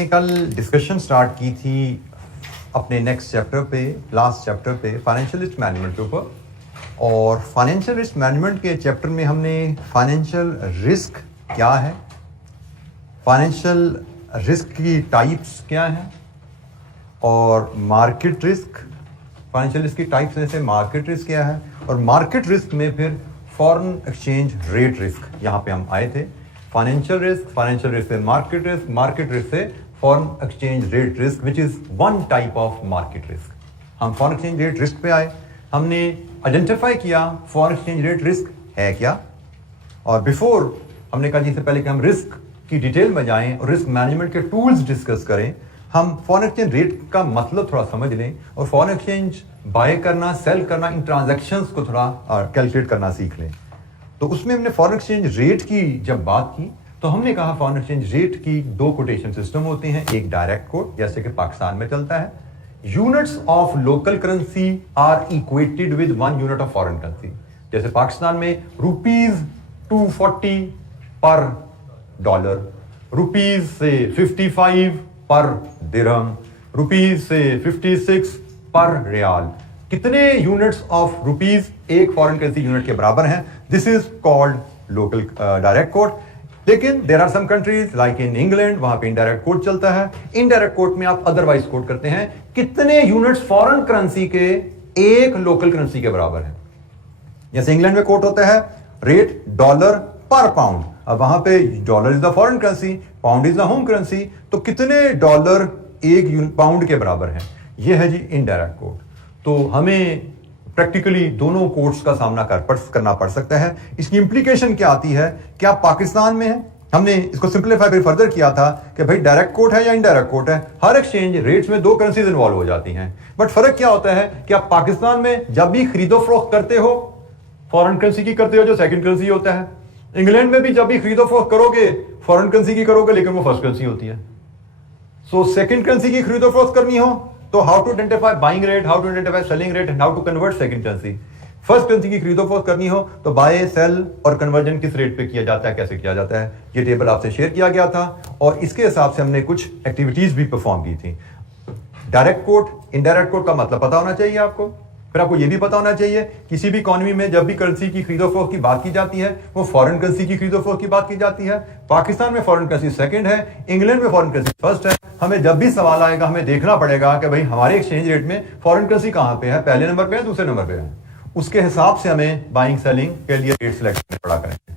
कल discussion start की थी अपने नेक्स्ट चैप्टर पे, लास्ट चैप्टर पे फाइनेंशियल रिस्क मैनेजमेंट के ऊपर। और फाइनेंशियल रिस्क मैनेजमेंट के चैप्टर में हमने फाइनेंशियल रिस्क क्या है, फाइनेंशियल रिस्क की टाइप्स क्या हैं, और मार्केट रिस्क, फाइनेंशियल रिस्क की टाइप्स में से मार्केट रिस्क क्या है, और मार्केट रिस्क में फिर फॉरेन एक्सचेंज रेट रिस्क, यहाँ पे हम आए थे। फाइनेंशियल रिस्क से मार्केट रिस्क से foreign exchange rate risk, which is one type of market risk. हम फॉरेन एक्सचेंज रेट रिस्क पे आए, हमने आइडेंटिफाई किया फॉरेन एक्सचेंज रेट रिस्क है क्या, और बिफोर हमने कहा जिससे पहले कि हम रिस्क की डिटेल में जाएं और रिस्क मैनेजमेंट के टूल्स डिस्कस करें, हम फॉरेन एक्सचेंज रेट का मतलब थोड़ा समझ लें और फॉरेन एक्सचेंज बाय करना, सेल करना, इन ट्रांजैक्शंस को थोड़ा कैलकुलेट करना सीख लें। तो उसमें हमने फॉरेन एक्सचेंज रेट की जब बात की तो हमने कहा फॉरेन एक्सचेंज रेट की दो कोटेशन सिस्टम होते हैं, एक डायरेक्ट कोट जैसे कि पाकिस्तान में चलता है, units of local currency are equated with one unit of foreign currency. जैसे पाकिस्तान में रुपीज 240 पर डॉलर, रुपीज से 55 पर दिरहम, रुपीज से 56 पर रियाल, कितने यूनिट्स ऑफ रुपीज एक फॉरेन करेंसी यूनिट के बराबर हैं। This is called local direct quote. लेकिन there are some countries like in England, वहां पे इनडायरेक्ट कोट चलता है। इनडायरेक्ट कोट में आप अदरवाइज कोट करते हैं कितने यूनिट्स फॉरेन करेंसी के एक लोकल करेंसी के बराबर है। जैसे इंग्लैंड में कोट होता है रेट डॉलर पर पाउंड, अब वहां पे dollar is the foreign currency, pound is the home currency, तो कितने डॉलर एक पाउंड के बराबर है, यह है जी इनडायरेक्ट कोट। तो हमें प्रैक्टिकली दोनों कोर्ट्स का सामना करना पड़ सकता है। इसकी इंप्लीकेशन क्या आती है कि आप पाकिस्तान में हैं, हमने इसको सिंप्लीफाई फिर फर्दर किया था कि भाई डायरेक्ट कोट है या इनडायरेक्ट कोट है, हर एक्सचेंज रेट्स में दो करेंसीज इन्वॉल्व हो जाती हैं। बट फर्क क्या होता है कि आप पाकिस्तान में जब भी खरीदो फरोख्त करते हो फॉरेन करेंसी की करते हो जो सेकंड करेंसी होता है, इंग्लैंड में भी जब भी खरीदो फरोख्त करोगे फॉरेन करेंसी की करोगे लेकिन वो फर्स्ट करेंसी होती है। सो सेकंड करेंसी की खरीदो फरोख्त करनी हो तो how to identify buying rate, how to identify selling rate and how to convert second currency. First currency की खरीदो फरोख्त करनी हो तो बाय सेल और कन्वर्जन किस रेट पे किया जाता है, कैसे किया जाता है, ये टेबल आपसे शेयर किया गया था और इसके हिसाब से हमने कुछ एक्टिविटीज भी परफॉर्म की थी। डायरेक्ट कोट, इनडायरेक्ट कोट का मतलब पता होना चाहिए आपको। फिर आपको यह भी पता होना चाहिए किसी भी इकोनॉमी में जब भी करेंसी की खरीदो फरोख्त की बात की जाती है वो फॉरेन करेंसी की खरीदो फरोख्त की बात की जाती है। पाकिस्तान में फॉरेन करेंसी सेकंड है, इंग्लैंड में फॉरेन करेंसी फर्स्ट है। हमें जब भी सवाल आएगा हमें देखना पड़ेगा कि भाई हमारे एक्सचेंज रेट में फॉरेन करेंसी कहां पे है, पहले नंबर पे है, दूसरे नंबर पे है। उसके हिसाब से हमें बाइंग सेलिंग के लिए रेट सिलेक्ट करना पड़ा करेंगे,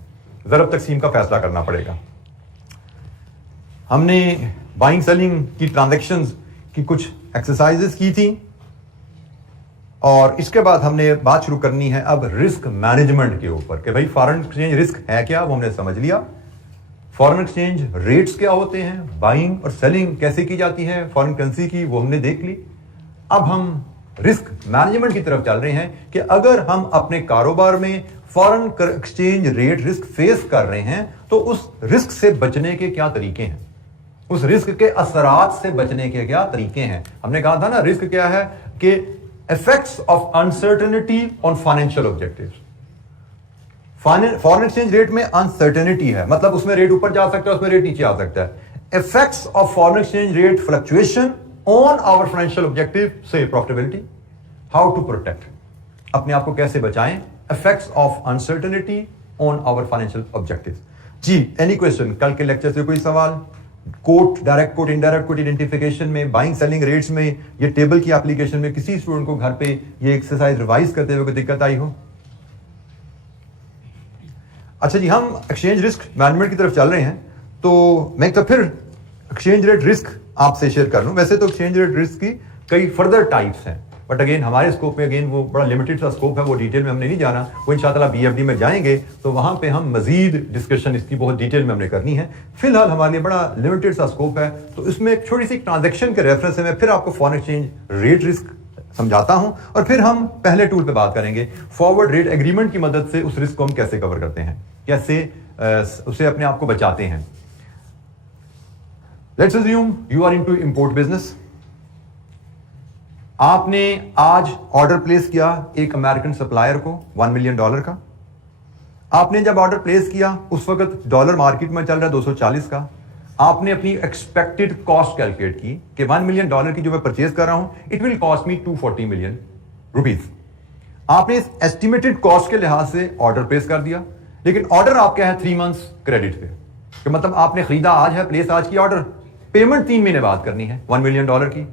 ज़रब तकसीम का फैसला करना पड़ेगा। हमने बाइंग सेलिंग की ट्रांजैक्शंस की कुछ एक्सरसाइजेस की थी और इसके बाद हमने बात शुरू करनी है अब रिस्क मैनेजमेंट के ऊपर कि भाई फॉरेन एक्सचेंज रिस्क है क्या, वो हमने समझ लिया। फॉरेन एक्सचेंज रेट्स क्या होते हैं, बाइंग और सेलिंग कैसे की जाती है फॉरेन करेंसी की, वो हमने देख ली। अब हम रिस्क मैनेजमेंट की तरफ चल रहे हैं कि अगर हम अपने कारोबार में foreign exchange rate risk face कर रहे हैं तो उस रिस्क से बचने के क्या तरीके हैं, उस रिस्क के असरात से बचने के क्या तरीके हैं। हमने कहा था ना रिस्क क्या है कि effects of uncertainty on financial objectives। Foreign exchange rate में अनसर्टेनिटी है, मतलब उसमें रेट ऊपर जा सकता है, उसमें रेट नीचे आ सकता है। Effects of foreign exchange rate fluctuation on our financial objective से प्रॉफिटेबिलिटी, हाउ टू प्रोटेक्ट, अपने आप को कैसे बचाएं, effects of uncertainty on our financial objective. जी एनी क्वेश्चन, कल के लेक्चर से कोई सवाल? Quote, direct quote, indirect quote identification में, बाइंग सेलिंग रेट्स में, ये टेबल की एप्लीकेशन में किसी स्टूडेंट को घर पे ये एक्सरसाइज रिवाइज करते हुए कोई दिक्कत आई हो? अच्छा जी, हम एक्सचेंज रिस्क मैनेजमेंट की तरफ चल रहे हैं तो मैं तो फिर एक्सचेंज रेट रिस्क आपसे शेयर कर लूं। वैसे तो एक्सचेंज रेट रिस्क की कई फर्दर टाइप्स हैं बट अगेन हमारे स्कोप में अगेन वो बड़ा लिमिटेड सा स्कोप है, वो डिटेल में हमने नहीं जाना। वो इंशाल्लाह BFD में जाएंगे तो वहां पे हम मजीद डिस्कशन इसकी बहुत डिटेल में हमने करनी है। फिलहाल हमारे लिए बड़ा लिमिटेड सा स्कोप है तो इसमें एक छोटी सी ट्रांजैक्शन के रेफरेंस से मैं फिर आपको फॉरेन एक्सचेंज रेट रिस्क समझाता हूं और फिर हम पहले टूल पे बात करेंगे फॉरवर्ड रेट एग्रीमेंट की मदद से उस रिस्क को हम कैसे कवर करते हैं, कैसे उसे अपने आप को बचाते हैं। Let's assume you are into import business. आपने आज ऑर्डर प्लेस किया एक अमेरिकन सप्लायर को $1 मिलियन का। आपने जब ऑर्डर प्लेस किया उस वक्त डॉलर मार्केट में चल रहा है 240 का। आपने अपनी एक्सपेक्टेड कॉस्ट कैलकुलेट की कि $1 मिलियन की जो मैं परचेज कर रहा हूं, it will cost me 240 million rupees. आपने इस एस्टिमेटेड कॉस्ट के लिहाज से ऑर्डर प्लेस कर दिया, लेकिन ऑर्डर आपका है 3 मंथ्स क्रेडिट पे, कि मतलब आपने खरीदा आज है, प्लेस आज की ऑर्डर, पेमेंट 3 महीने बाद करनी है $1 मिलियन की।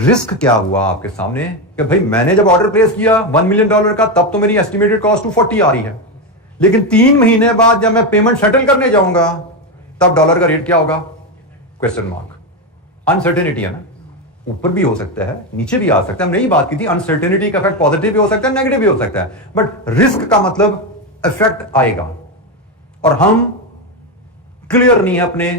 रिस्क क्या हुआ आपके सामने कि भाई मैंने जब ऑर्डर प्लेस किया $1 मिलियन का, तब तो मेरी एस्टिमेटेड कॉस्ट 240 आ रही है, लेकिन 3 महीने बाद जब मैं पेमेंट सेटल करने जाऊंगा तब डॉलर का रेट क्या होगा? Question mark. अनसर्टेनिटी है ना, ऊपर भी हो सकता है, नीचे भी आ सकता है। हमने यही बात की थी, अनसर्टेनिटी का इफेक्ट पॉजिटिव भी हो सकता है, नेगेटिव भी हो सकता है, बट रिस्क का मतलब इफेक्ट आएगा। और हम क्लियर नहीं है अपने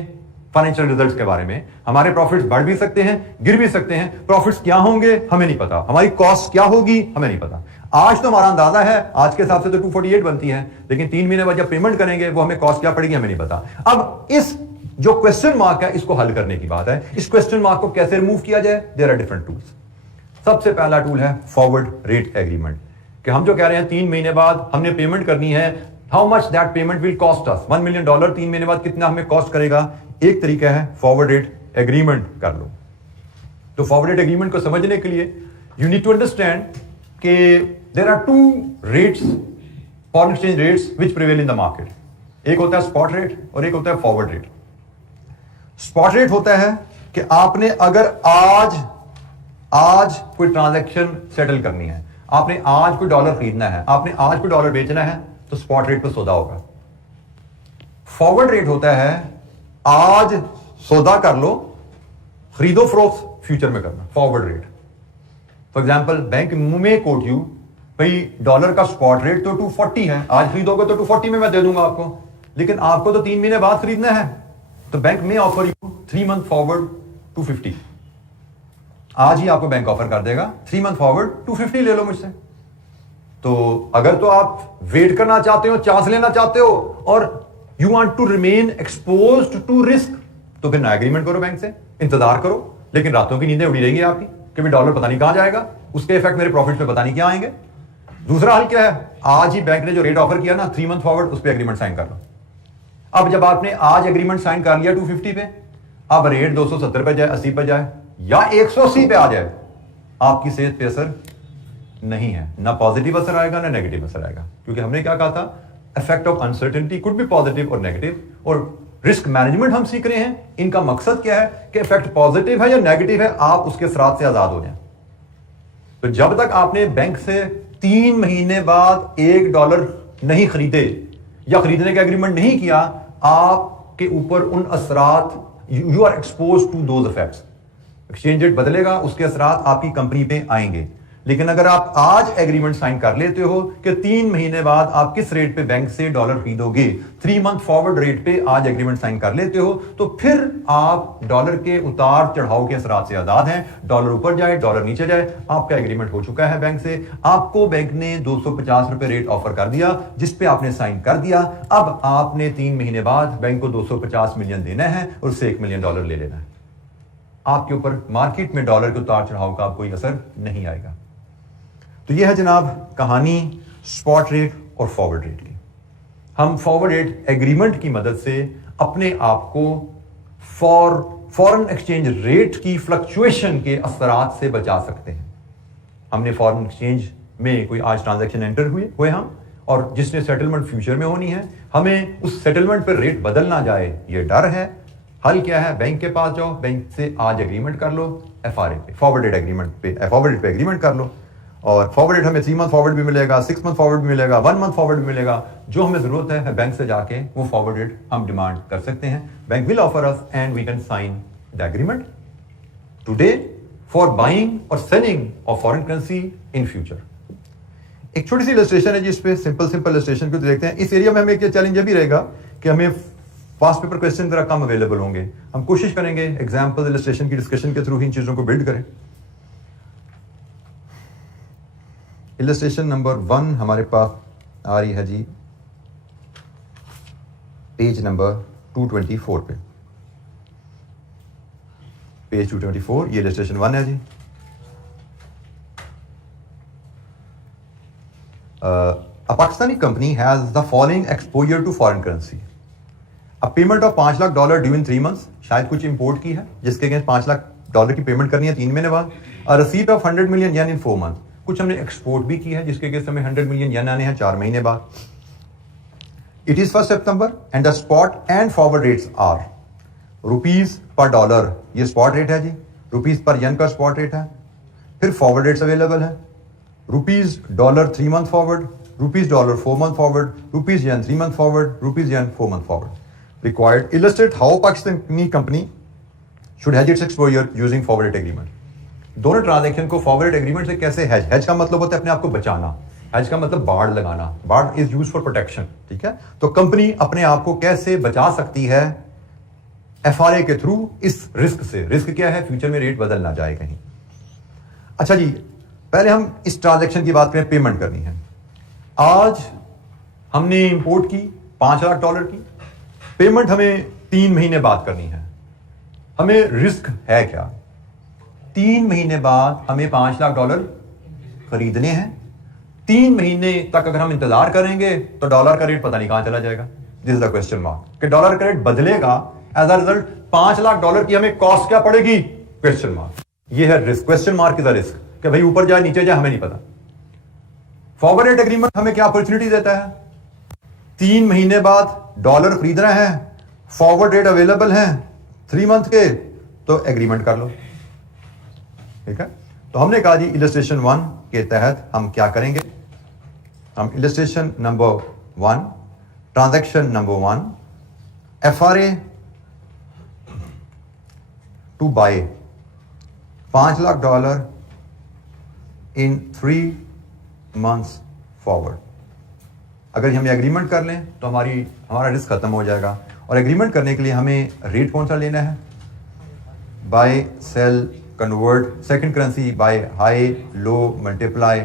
फाइनेंशियल रिजल्ट्स के बारे में। हमारे प्रॉफिट्स बढ़ भी सकते हैं, गिर भी सकते हैं। प्रॉफिट्स क्या होंगे हमें नहीं पता, हमारी कॉस्ट क्या होगी हमें नहीं पता। आज तो हमारा अंदाजा है, आज के हिसाब से तो 248 बनती है, लेकिन 3 महीने बाद जब पेमेंट करेंगे वो हमें कॉस्ट क्या पड़ेगी हमें नहीं पता। अब इस जो क्वेश्चन मार्क है, इसको हल करने की बात है। इस क्वेश्चन मार्क को कैसे रिमूव किया जाए? There are different tools. सबसे पहला टूल है फॉरवर्ड रेट एग्रीमेंट, कि हम जो कह रहे हैं 3 महीने बाद हमने पेमेंट करनी है, how much that payment will cost us, $1 million 3 महीने बाद कितना हमें कॉस्ट करेगा। एक तरीका है फॉरवर्ड रेट एग्रीमेंट कर लो। तो फॉरवर्ड रेट एग्रीमेंट को समझने के लिए यू नीड टू अंडरस्टैंड कि there are 2 rates, foreign exchange rates which prevail in the market. एक होता है स्पॉट रेट और एक होता है फॉरवर्ड रेट। स्पॉट रेट होता है कि आपने अगर आज कोई ट्रांजैक्शन सेटल करनी है, आपने आज कोई डॉलर खरीदना है, आपने आज कोई डॉलर बेचना है, तो स्पॉट रेट पर सौदा होगा। फॉरवर्ड रेट होता है आज सौदा कर लो, खरीदो फरोख्त फ्यूचर में करना, forward rate. For example bank में कोट यू, भाई डॉलर का स्पॉट रेट तो 240 है, आज खरीदोगे तो 240 में मैं दे दूंगा आपको, लेकिन आपको तो 3 महीने बाद खरीदना है, तो बैंक में ऑफर यू 3 मंथ फॉरवर्ड 250। आज ही आपको बैंक ऑफर कर देगा 3 मंथ फॉरवर्ड 250 ले लो मुझसे। तो अगर तो आप वेट करना चाहते हो, चांस लेना चाहते हो और you want to remain exposed to risk, तो फिर नया एग्रीमेंट करो बैंक से, इंतजार करो, लेकिन रातों की नींदें उड़ी रहेंगी आपकी कि भाई डॉलर पता नहीं कहां जाएगा, उसके इफेक्ट मेरे प्रॉफिट में पता नहीं क्या आएंगे। दूसरा हल क्या है? आज ही बैंक ने जो रेट ऑफर किया ना 3 मंथ फॉरवर्ड, उस पर एग्रीमेंट साइन कर लो। अब जब आपने आज एग्रीमेंट साइन कर लिया 250 पे, अब रेट 270 पे जाए, 80 पे जाए या 180 पे आ जाए, आपकी सेहत पे असर नहीं है, ना पॉजिटिव असर आएगा ना नेगेटिव असर आएगा, क्योंकि हमने क्या कहा था, effect of uncertainty could be positive और नेगेटिव। और रिस्क मैनेजमेंट हम सीख रहे हैं, इनका मकसद क्या है कि इफेक्ट पॉजिटिव है या नेगेटिव है, आप उसके असरात से आजाद हो जाएं। तो जब तक आपने बैंक से 3 महीने बाद $1 नहीं खरीदे या खरीदने का एग्रीमेंट नहीं किया, आपके ऊपर उन असरात, you are expose to those effects. Exchange rate बदलेगा, उसके असरात आपकी कंपनी पे आएंगे। लेकिन अगर आप आज एग्रीमेंट साइन कर लेते हो कि 3 महीने बाद आप किस रेट पे बैंक से डॉलर खरीदोगे, 3 मंथ फॉरवर्ड रेट पे आज एग्रीमेंट साइन कर लेते हो, तो फिर आप डॉलर के उतार चढ़ाव के असरात से आजाद हैं। डॉलर ऊपर जाए, डॉलर नीचे जाए, आपका एग्रीमेंट हो चुका है बैंक से। आपको बैंक ने 250 रुपए रेट ऑफर कर दिया, जिसपे आपने साइन कर दिया। अब आपने 3 महीने बाद बैंक को 250 मिलियन देना है और उससे $1 मिलियन ले लेना है। आपके ऊपर मार्केट में डॉलर के उतार चढ़ाव का कोई असर नहीं आएगा। तो यह है जनाब कहानी स्पॉट रेट और फॉरवर्ड रेट की। हम फॉरवर्ड रेट एग्रीमेंट की मदद से अपने आप को फॉरेन एक्सचेंज रेट की फ्लक्चुएशन के असरात से बचा सकते हैं। हमने फॉरेन एक्सचेंज में कोई आज ट्रांजैक्शन एंटर हुए हम, और जिसने सेटलमेंट फ्यूचर में होनी है, हमें उस सेटलमेंट पर रेट बदल ना जाए, ये डर है। हल क्या है? बैंक के पास जाओ, बैंक से आज एग्रीमेंट कर लो, FRA पे, फॉरवर्ड रेट एग्रीमेंट पे, फॉरवर्ड रेट पे एग्रीमेंट कर लो। और फॉरवर्ड रेट हमें 3 मंथ फॉरवर्ड भी मिलेगा, 6 मंथ फॉरवर्ड भी मिलेगा, 1 मंथ फॉरवर्ड भी मिलेगा। जो हमें जरूरत है बैंक से जाके वो फॉरवर्ड रेट हम डिमांड कर सकते हैं। Bank will offer us and we can sign the agreement today for buying और selling of foreign currency in future. एक छोटी सी इलस्ट्रेशन है जिस पे सिंपल इलस्ट्रेशन को देखते हैं। इस एरिया में हमें एक चैलेंज ये भी रहेगा कि हमें फास्ट पेपर क्वेश्चन जरा कम अवेलेबल होंगे। हम कोशिश करेंगे एग्जाम्पल इलस्ट्रेशन की डिस्कशन के थ्रू इन चीजों को बिल्ड करें। इलस्ट्रेशन नंबर 1 हमारे पास आ रही है जी पेज नंबर 224 पे। पेज 224, ये इलस्ट्रेशन 1 है जी। A Pakistani company has the following exposure to foreign currency. A payment of $5 lakh due in 3 months, शायद कुछ इंपोर्ट की है जिसके अगेंस्ट $5 लाख की पेमेंट करनी है 3 महीने बाद। A receipt of 100 million yen in 4 months, कुछ हमने एक्सपोर्ट भी की है जिसके अगेंस्ट हमें 100 मिलियन येन आने हैं 4 महीने बाद। It is 1 September and the spot and forward rates are rupees per dollar, ये स्पॉट रेट है जी, रुपीज पर येन का स्पॉट रेट है। फिर फॉरवर्ड रेट्स अवेलेबल है, rupees dollar 3 month forward, rupees dollar 4 month forward, rupees yen 3 month forward, rupees yen 4 month forward. Required illustrate how Pakistani company should has its exposure using forward rate agreement. दोनों transaction को forward rate agreement से कैसे has का मतलब होता है अपने आप को बचाना, हैज का मतलब बाड़ लगाना, बाड़ इज यूज फॉर प्रोटेक्शन, ठीक है। तो कंपनी अपने आप को कैसे बचा सकती है एफआरए के थ्रू इस रिस्क से। रिस्क क्या है? फ्यूचर में रेट बदल ना जाए कहीं। अच्छा जी, पहले हम इस ट्रांजैक्शन की बात करें, पेमेंट करनी है। आज हमने इंपोर्ट की $5 लाख की, पेमेंट हमें 3 महीने बाद करनी है। हमें रिस्क है क्या? 3 महीने बाद हमें $5 लाख खरीदने हैं। 3 महीने तक अगर हम इंतजार करेंगे तो डॉलर का रेट पता नहीं कहां चला जाएगा। This is the question mark कि डॉलर का रेट बदलेगा, एज अ रिजल्ट $5 लाख की हमें कॉस्ट क्या पड़ेगी? Question mark. ये है risk, question mark is a risk कि भाई ऊपर जाए नीचे जाए हमें नहीं पता। फॉरवर्ड रेट एग्रीमेंट हमें क्या अपॉर्चुनिटी देता है? 3 महीने बाद डॉलर खरीदना है, फॉरवर्ड रेट अवेलेबल है 3 month के, तो एग्रीमेंट कर लो, ठीक है। तो हमने कहा जी इलस्ट्रेशन 1 के तहत हम क्या करेंगे, हम illustration number 1, transaction number 1, FRA to buy $5 lakh in 3 months forward. अगर हम ये एग्रीमेंट कर लें तो हमारा रिस्क खत्म हो जाएगा। और एग्रीमेंट करने के लिए हमें रेट कौन सा लेना है? Buy sell convert, second currency buy high low multiply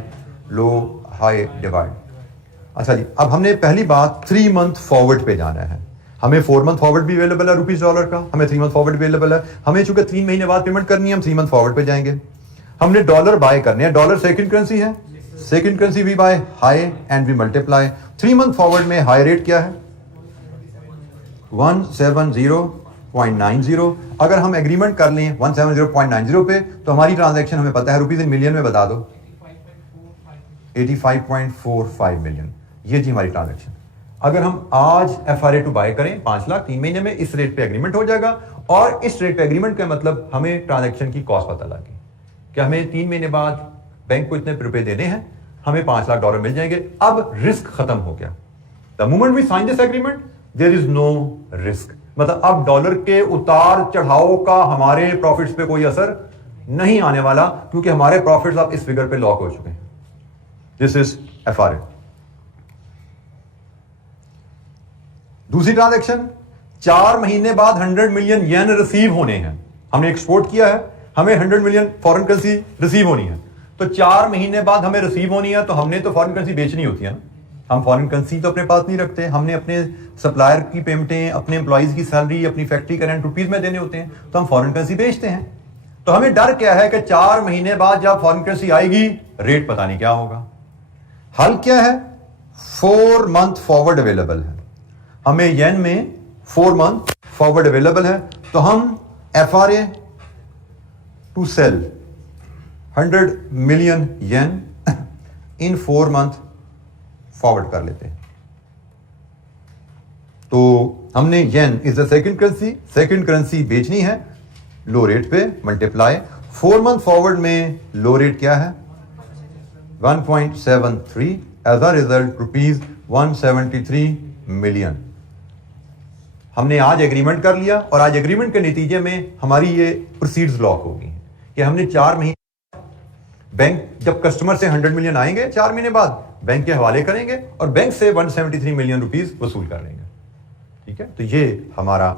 low high divide. अच्छा जी, अब हमने पहली बात 3 month फॉरवर्ड पे जाना है। हमें 4 month फॉरवर्ड भी अवेलेबल है रुपीज डॉलर का, हमें 3 month फॉरवर्ड भी अवेलेबल है। हमें चूंकि 3 महीने बाद पेमेंट करनी है, हम 3 month फॉरवर्ड पे जाएंगे। हमने डॉलर बाय करने हैं, डॉलर सेकंड करेंसी है, second currency we buy high and we multiply. 3 month forward में हाई रेट क्या है? 170.90। अगर हम एग्रीमेंट कर लें 170.90 पे तो हमारी ट्रांजैक्शन हमें पता है, रुपीज इन मिलियन में बता दो, 85.45 मिलियन। ये जी हमारी ट्रांजैक्शन। अगर हम आज एफआरए टू बाय करें 5 लाख 3 महीने में, इस रेट पे एग्रीमेंट हो जाएगा। और इस रेट पे एग्रीमेंट का मतलब हमें ट्रांजैक्शन की कॉस्ट पता लगी कि हमें 3 महीने बाद बैंक को इतने रुपए देने हैं, हमें $5 लाख मिल जाएंगे। अब रिस्क खत्म हो गया। The moment we sign this agreement there is no risk, मतलब अब डॉलर के उतार चढ़ाव का हमारे प्रॉफिट्स पे कोई असर नहीं आने वाला, क्योंकि हमारे प्रॉफिट्स अब इस फिगर पे लॉक हो चुके हैं। This is FRA. दूसरी ट्रांजैक्शन 4 महीने बाद 100 मिलियन येन रिसीव होने हैं। हमने एक्सपोर्ट किया है, हमें 100 मिलियन फॉरेन करेंसी रिसीव होनी है। तो 4 महीने बाद हमें रिसीव होनी है, तो हमने तो फॉरेन करेंसी बेचनी होती है ना। हम फॉरेन करेंसी तो अपने पास नहीं रखते, हमने अपने सप्लायर की पेमेंटें, अपने एम्प्लॉइज की सैलरी, अपनी फैक्ट्री का रेंट रुपीज में देने होते हैं, तो हम फॉरेन करेंसी बेचते हैं। तो हमें डर क्या है कि 4 महीने बाद जब फॉरेन करेंसी आएगी, रेट पता नहीं क्या होगा। हल क्या है? 4 month फॉरवर्ड अवेलेबल है, हमें येन में 4 month फॉरवर्ड अवेलेबल है। तो हम FRA to sell 100 million yen in 4 month forward कर लेते हैं। तो हमने yen is the second currency, second currency बेचनी है लो रेट पे, मल्टीप्लाई 4 month फॉरवर्ड में लो रेट क्या है? 1.73। As a result rupees 173 million. हमने आज एग्रीमेंट कर लिया और आज एग्रीमेंट के नतीजे में हमारी ये प्रोसीड्स लॉक होगी कि हमने 4 महीने बैंक जब कस्टमर से 100 मिलियन आएंगे 4 महीने बाद बैंक के हवाले करेंगे और बैंक से 173 मिलियन रुपीस वसूल कर लेंगे। ठीक है, तो ये हमारा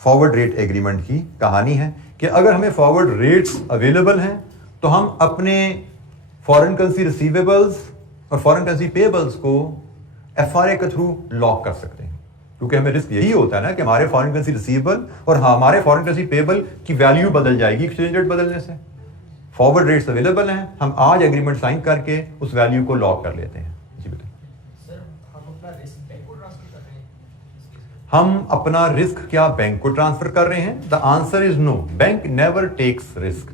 फॉरवर्ड रेट एग्रीमेंट की कहानी है कि अगर हमें फॉरवर्ड रेट्स अवेलेबल हैं तो हम अपने फॉरेन करेंसी रिसीवेबल्स और फॉरेन करेंसी पेएबल्स को एफआरए के थ्रू लॉक कर सकते हैं, क्योंकि हमें रिस्क यही होता है ना कि हमारे फॉरेन करेंसी रिसीवेबल और हमारे फॉरेन करेंसी पेएबल की वैल्यू बदल जाएगी एक्सचेंज रेट बदलने से। फॉरवर्ड रेट्स अवेलेबल हैं, हम आज एग्रीमेंट साइन करके उस वैल्यू को लॉक कर लेते हैं। जी बेटा, हम अपना रिस्क क्या बैंक को ट्रांसफर कर रहे हैं? The answer is no, bank never takes risk.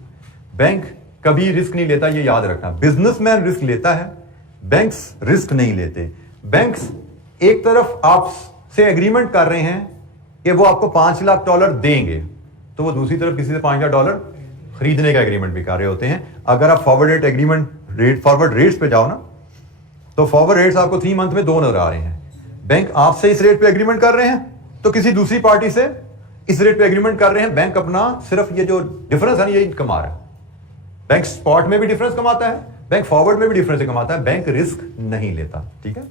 Bank कभी रिस्क नहीं लेता, ये याद रखना। बिजनेसमैन रिस्क लेता है, बैंक्स रिस्क नहीं लेते। बैंक्स एक तरफ आपसे एग्रीमेंट कर रहे हैं कि वो आपको $5 लाख देंगे, तो वो दूसरी तरफ किसी से $5 लाख खरीदने का एग्रीमेंट भी कर रहे होते हैं। अगर आप forward rate agreement forward rates पे जाओ ना, तो फॉरवर्ड रेट्स आपको 3 मंथ में 2 नजर आ रहे हैं। बैंक आपसे इस रेट पे एग्रीमेंट कर रहे हैं, तो किसी दूसरी पार्टी से इस रेट पे एग्रीमेंट कर रहे हैं। बैंक अपना सिर्फ ये जो डिफरेंस है ना, ये कमा रहा है। बैंक स्पॉट में भी डिफरेंस कमाता है, बैंक फॉरवर्ड में भी डिफरेंस कमाता है। बैंक रिस्क नहीं लेता, ठीक है।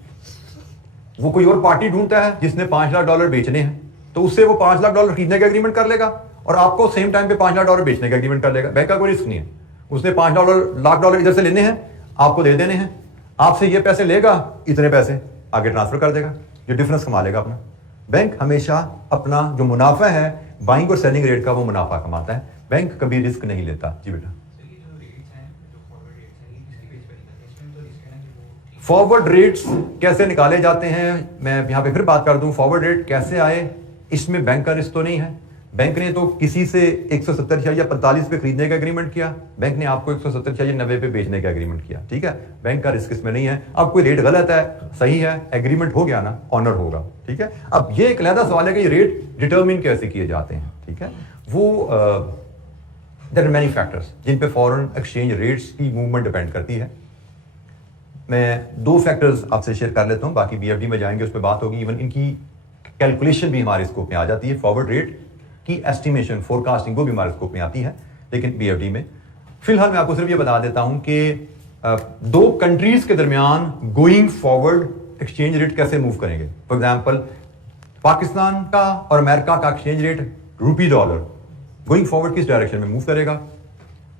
वो कोई और पार्टी ढूंढता है जिसने $5 लाख बेचने हैं, तो उससे वो $5 लाख खरीदने का एग्रीमेंट कर लेगा और आपको सेम टाइम पे $5 लाख बेचने का एग्रीमेंट कर लेगा। बैंक का कोई रिस्क नहीं है। उसने $5 लाख इधर से लेने हैं, आपको दे देने हैं। आपसे ये पैसे लेगा, इतने पैसे आगे ट्रांसफर कर देगा, जो डिफरेंस कमा लेगा अपना। बैंक हमेशा अपना जो मुनाफा है बाइंग और सेलिंग रेट का, वो मुनाफा कमाता है। बैंक कभी रिस्क नहीं लेता। जी बेटा, फॉरवर्ड रेट्स कैसे निकाले जाते हैं, मैं यहां पे फिर बात कर दूं। फॉरवर्ड रेट कैसे आए, इसमें बैंक का रिस्क तो नहीं है। बैंक ने तो किसी से 170 या 45 पे खरीदने का एग्रीमेंट किया, बैंक ने आपको 170 या 90 पे बेचने का एग्रीमेंट किया, ठीक है। बैंक का रिस्क इसमें नहीं है। अब कोई रेट गलत है, सही है, एग्रीमेंट हो गया ना, ऑनर होगा, ठीक है। अब ये एक अलग सवाल है कि ये रेट डिटरमिन कैसे किए जाते हैं, ठीक है। वो देयर आर मेनी फैक्टर्स जिन पे फॉरेन एक्सचेंज रेट्स की मूवमेंट डिपेंड करती है। मैं 2 फैक्टर्स आपसे शेयर कर लेता हूं, बाकी बीएफडी में जाएंगे, उस पर बात होगी। इवन इनकी कैलकुलेशन भी हमारे स्कोप में आ जाती है। फॉरवर्ड रेट की एस्टिमेशन, फोरकास्टिंग, वो भी हमारे स्कोप में आती है, लेकिन बीएफडी में। फिलहाल मैं आपको सिर्फ ये बता देता हूं कि 2 कंट्रीज के दरमियान गोइंग फॉरवर्ड एक्सचेंज रेट कैसे मूव करेंगे। फॉर एग्जाम्पल, पाकिस्तान का और अमेरिका का एक्सचेंज रेट रूपी डॉलर गोइंग फॉरवर्ड किस डायरेक्शन में मूव करेगा।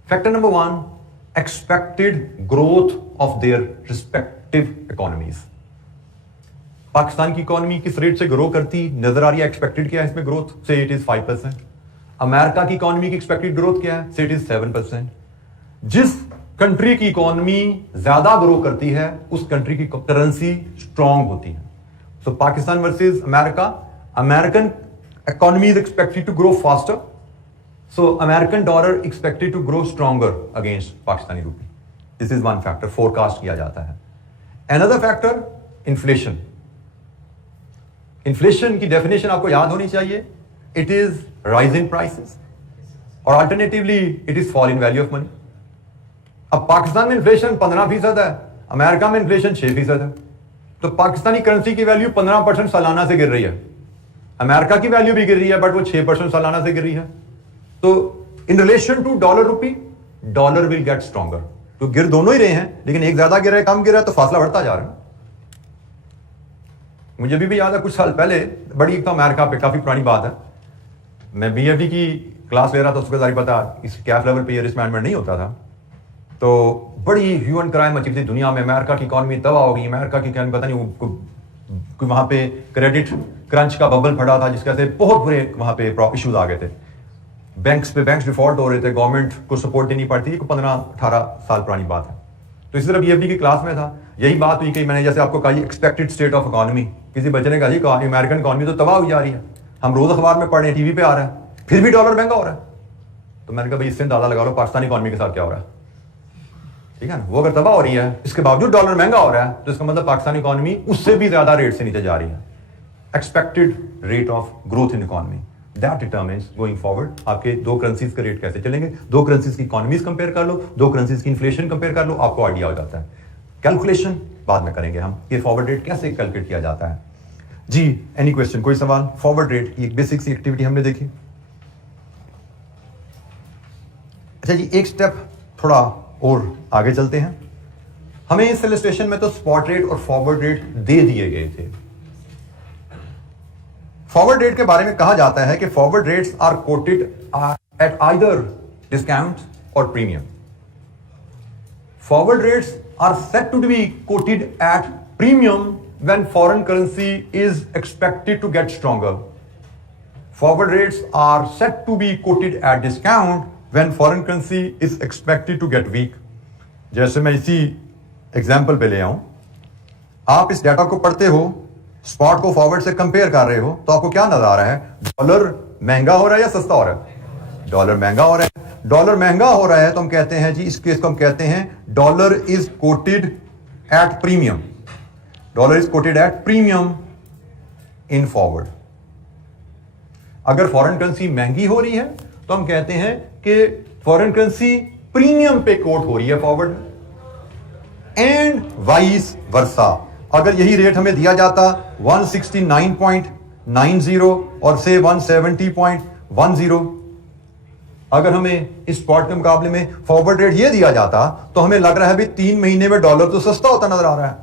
Factor number 1, expected growth of their respective economies. Pakistan की इकोनॉमी किस रेट से ग्रो करती नजर आ रही है, एक्सपेक्टेड क्या है इसमें ग्रोथ, से इट इज 5%। अमेरिका की इकोनॉमी की एक्सपेक्टेड ग्रोथ क्या है, से इट इज 7%। जिस कंट्री की इकोनॉमी ज्यादा ग्रो करती है, उस कंट्री की करेंसी स्ट्रांग होती है। So Pakistan versus America, American economy is expected to grow faster, so American dollar expected to grow stronger against Pakistani rupee. This is one factor, forecast किया जाता है। Another factor, inflation. इन्फ्लेशन की definition आपको याद होनी चाहिए, it is rise in prices और alternatively it is fall in value of money. अब पाकिस्तान में इन्फ्लेशन 15% है, अमेरिका में इन्फ्लेशन 6% है, तो पाकिस्तानी करेंसी की वैल्यू 15% सालाना से गिर रही है, अमेरिका की वैल्यू भी गिर रही है, बट वो 6% सालाना से गिर रही है। तो इन रिलेशन टू डॉलर रूपी, डॉलर विल गेट स्ट्रॉन्गर। तो गिर दोनों ही रहे हैं, लेकिन एक ज्यादा गिर रहा है, कम गिर रहा है, तो फासला बढ़ता जा रहा है। मुझे अभी भी याद है, कुछ साल पहले, बड़ी एक तो अमेरिका पे काफी पुरानी बात है, मैं बीएफडी की क्लास ले रहा था, उसको जारी पता इस कैफ लेवल पे ये रिस्क मैनेजमेंट नहीं होता था, तो बड़ी ह्यू एंड क्राई मची थी दुनिया में। अमेरिका की इकोनॉमी तबाह हो गई, अमेरिका की इकोनॉमी पता नहीं वहां पे क्रेडिट क्रंच का बबल फटा था, जिसके से बहुत बुरे वहां पे इश्यूज आ गए थे। बैंक्स डिफॉल्ट हो रहे थे, गवर्नमेंट को सपोर्ट देनी पड़ती है। 15-18 साल पुरानी बात है। तो इसी तरह बीएफडी की क्लास में था, यही बात हुई कि मैंने जैसे आपको कहा एक्सपेक्टेड स्टेट ऑफ इकोनॉमी, किसी बच्चे ने कहा जी अमेरिकन इकोनॉमी तो तबाह हो जा रही है, हम रोज अखबार में पढ़ रहे हैं, टीवी पे आ रहा है, फिर भी डॉलर महंगा हो रहा है। तो मैंने कहा भाई इससे अंदाजा लगा लो पाकिस्तानी इकोनॉमी के साथ क्या हो रहा है, ठीक है ना। वो अगर तबाह हो रही है, इसके बावजूद डॉलर महंगा हो रहा है, तो इसका मतलब पाकिस्तानी इकोनॉमी उससे भी ज्यादा रेट से नीचे जा रही है। Expected rate of growth in economy, that determines going forward आपके 2 करेंसीज के रेट कैसे चलेंगे। 2 करेंसीज की इकोनॉमीज कंपेयर कर लो, 2 करेंसीज की इन्फ्लेशन कंपेयर कर लो, आपको आइडिया हो जाता है। कैलकुलेशन बाद में करेंगे हम, ये फॉरवर्ड रेट कैसे कैलकुलेट किया जाता है। जी, एनी क्वेश्चन, कोई सवाल। फॉरवर्ड रेट की एक बेसिक सी एक्टिविटी हमने देखी। अच्छा जी, एक स्टेप थोड़ा और आगे चलते हैं। हमें इस इलस्ट्रेशन में तो स्पॉट रेट और फॉरवर्ड रेट दे दिए गए थे। फॉरवर्ड रेट के बारे में कहा जाता है कि forward rates are quoted at either discount और premium. Forward rates are set to be quoted at premium when foreign currency is expected to get stronger. Forward rates are set to be quoted at discount when foreign currency is expected to get weak. जैसे मैं इसी example पे ले आऊं, आप इस data को पढ़ते हो, स्पॉट को फॉरवर्ड से कंपेयर कर रहे हो तो आपको क्या नजर आ रहा है? डॉलर महंगा हो रहा है या सस्ता हो रहा है? डॉलर महंगा हो रहा है। डॉलर महंगा हो रहा है तो हम कहते हैं जी, इस केस को हम कहते हैं dollar is coated at premium. Dollar is coated at premium in forward. अगर फॉरेन करेंसी महंगी हो रही है तो हम कहते हैं कि फॉरेन करेंसी प्रीमियम पे कोट हो रही है फॉरवर्ड में, एंड वाइस वर्सा। अगर यही रेट हमें दिया जाता 169.90 और से 170.10, अगर हमें इस स्पॉट के मुकाबले में फॉरवर्ड रेट ये दिया जाता तो हमें लग रहा है भी 3 महीने में डॉलर तो सस्ता होता नजर आ रहा है,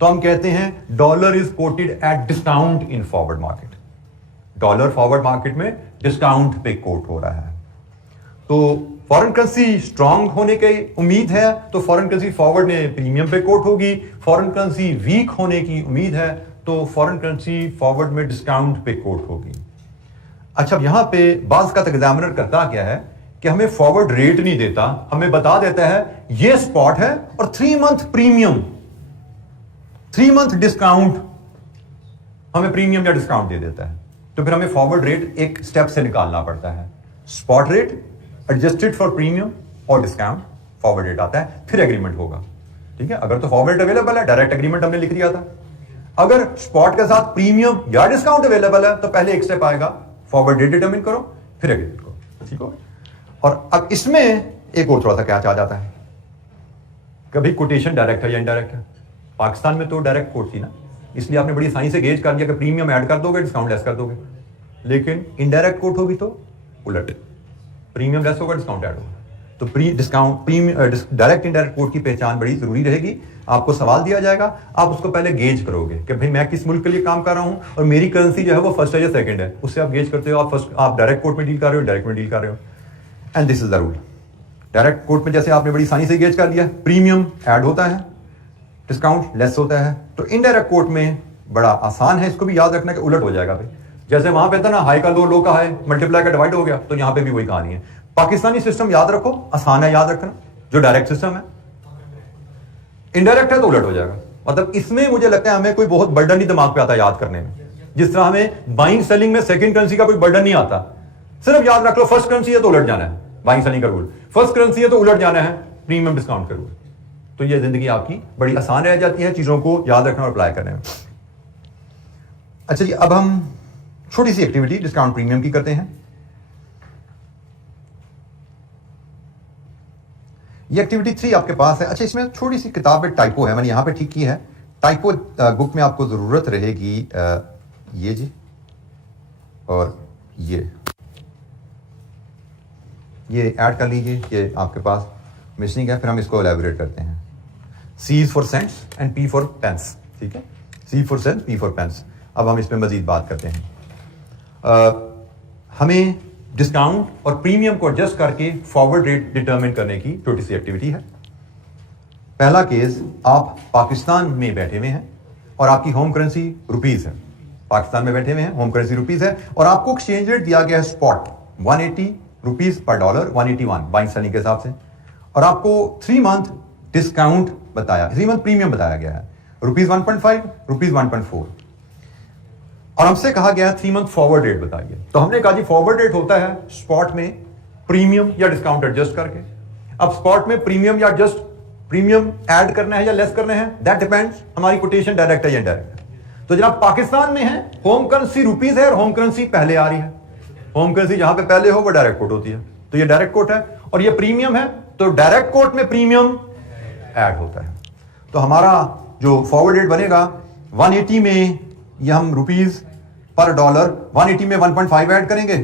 तो हम कहते हैं dollar is coated at discount in forward market. Dollar forward market में डिस्काउंट पे कोट हो रहा है। तो फॉरेन करेंसी स्ट्रांग होने की उम्मीद है तो फॉरेन करेंसी फॉरवर्ड में प्रीमियम पे कोट होगी। फॉरेन करेंसी वीक होने की उम्मीद है तो फॉरेन करेंसी फॉरवर्ड में डिस्काउंट पे कोट होगी। अच्छा, अब यहां पे बाज का एग्जामिनर करता क्या है कि हमें फॉरवर्ड रेट नहीं देता, हमें बता देता है ये स्पॉट है और 3 मंथ प्रीमियम, 3 मंथ डिस्काउंट, हमें प्रीमियम या डिस्काउंट दे देता है। तो फिर हमें फॉरवर्ड रेट एक स्टेप से निकालना पड़ता है। Spot rate adjusted for premium और डिस्काउंट, फॉरवर्ड रेट आता है, फिर एग्रीमेंट होगा। ठीक है, अगर तो फॉरवर्ड अवेलेबल है, डायरेक्ट एग्रीमेंट हमने लिख दिया था। अगर स्पॉट के साथ प्रीमियम या डिस्काउंट अवेलेबल है तो पहले एक स्टेप आएगा, फॉरवर्ड रेट डिटरमिन करो, फिर एग्रीमेंट करो। ठीक हो? और अब इसमें एक और थोड़ा सा क्या आ जाता है, कभी कोटेशन डायरेक्ट है या इनडायरेक्ट है। पाकिस्तान में तो डायरेक्ट कोट थी ना, इसलिए आपने बड़ी आसानी से गेज कर दिया कि प्रीमियम ऐड कर दोगे, डिस्काउंट लेस कर दोगे। लेकिन इनडायरेक्ट कोट होगी तो उलट, प्रीमियम लेस होगा, डिस्काउंट ऐड होगा। तो डायरेक्ट इनडायरेक्ट कोट की पहचान बड़ी जरूरी रहेगी। आपको सवाल दिया जाएगा, आप उसको पहले गेज करोगे कि भाई मैं किस मुल्क के लिए काम कर रहा हूं और मेरी करेंसी जो है वो फर्स्ट है या सेकंड है, उससे आप गेज करते हो। आप डायरेक्ट कोट में डील कर रहे हो, डायरेक्ट में डील कर रहे हो, and this is the rule. Direct quote में जैसे आपने बड़ी आसानी से गेज कर लिया, प्रीमियम ऐड होता है, डिस्काउंट लेस होता है। तो इनडायरेक्ट कोट में बड़ा आसान है, इसको भी याद रखना कि उलट हो जाएगा भाई। जैसे वहां पे था ना, हाई का लो, लो का हाई, मल्टीप्लाई का डिवाइड हो गया, तो यहां पे भी वही कहानी है। पाकिस्तानी सिस्टम याद रखो, आसान है याद रखना, जो डायरेक्ट सिस्टम है। इनडायरेक्ट है तो उलट हो जाएगा। मतलब इसमें मुझे लगता है हमें कोई बहुत बर्डन नहीं दिमाग पे आता याद करने में, जिस तरह हमें बाइंग सेलिंग में सेकंड करेंसी का कोई बर्डन नहीं आता। सिर्फ याद रख लो, फर्स्ट करेंसी है तो उलट जाना है, बाइंग सेलिंग का रूल। फर्स्ट करेंसी है तो उलट जाना है, प्रीमियम डिस्काउंट का रूल। तो ये जिंदगी आपकी बड़ी आसान रह जाती है चीजों को याद रखना और अप्लाई करने में। अच्छा जी, अब हम छोटी सी एक्टिविटी डिस्काउंट प्रीमियम की करते हैं। ये एक्टिविटी 3 आपके पास है। अच्छा, इसमें छोटी सी किताब में टाइपो है, मैंने यहां पे ठीक की है। टाइपो बुक में आपको जरूरत रहेगी ये जी और ये ऐड कर लीजिए, ये आपके पास मिसिंग है। फिर हम इसको एलैबोरेट करते हैं। C is for cents and P for pence। ठीक है, C for cents, P for pence। अब हम इस पर मजीद बात करते हैं। हमें डिस्काउंट और प्रीमियम को एडजस्ट करके फॉरवर्ड रेट डिटरमिन करने की छोटी सी एक्टिविटी है। पहला केस, आप पाकिस्तान में बैठे हुए हैं और आपकी होम करेंसी रुपीज है। पाकिस्तान में बैठे हुए हैं, होम करेंसी रुपीज है और आपको एक्सचेंज रेट दिया गया है spot 180 rupees per dollar, 181 buying selling के हिसाब से। और आपको 3 मंथ डिस्काउंट बताया, 3 मंथ प्रीमियम बताया गया है, रुपीज 1.5, रुपीज 1.4। और हमसे कहा गया 3 मंथ फॉरवर्ड रेट बताइए। तो हमने कहा जी फॉरवर्ड रेट होता है स्पॉट में प्रीमियम या डिस्काउंट एडजस्ट करके। अब स्पॉट में प्रीमियम या जस्ट प्रीमियम ऐड करना है या लेस करना है, दैट डिपेंड्स, हमारी कोटेशन डायरेक्ट है या इनडायरेक्ट है। तो जनाब पाकिस्तान में है, होम करेंसी रुपीज है और होम करेंसी पहले आ रही है। होम करेंसी जहां पे पहले हो वो डायरेक्ट कोट होती है, तो ये डायरेक्ट कोट है। और ये प्रीमियम है तो डायरेक्ट कोट में प्रीमियम ऐड होता है। तो हमारा जो फॉरवर्ड रेट बनेगा 180 में, ये हम रुपीज पर डॉलर 180 में 1.5 ऐड करेंगे,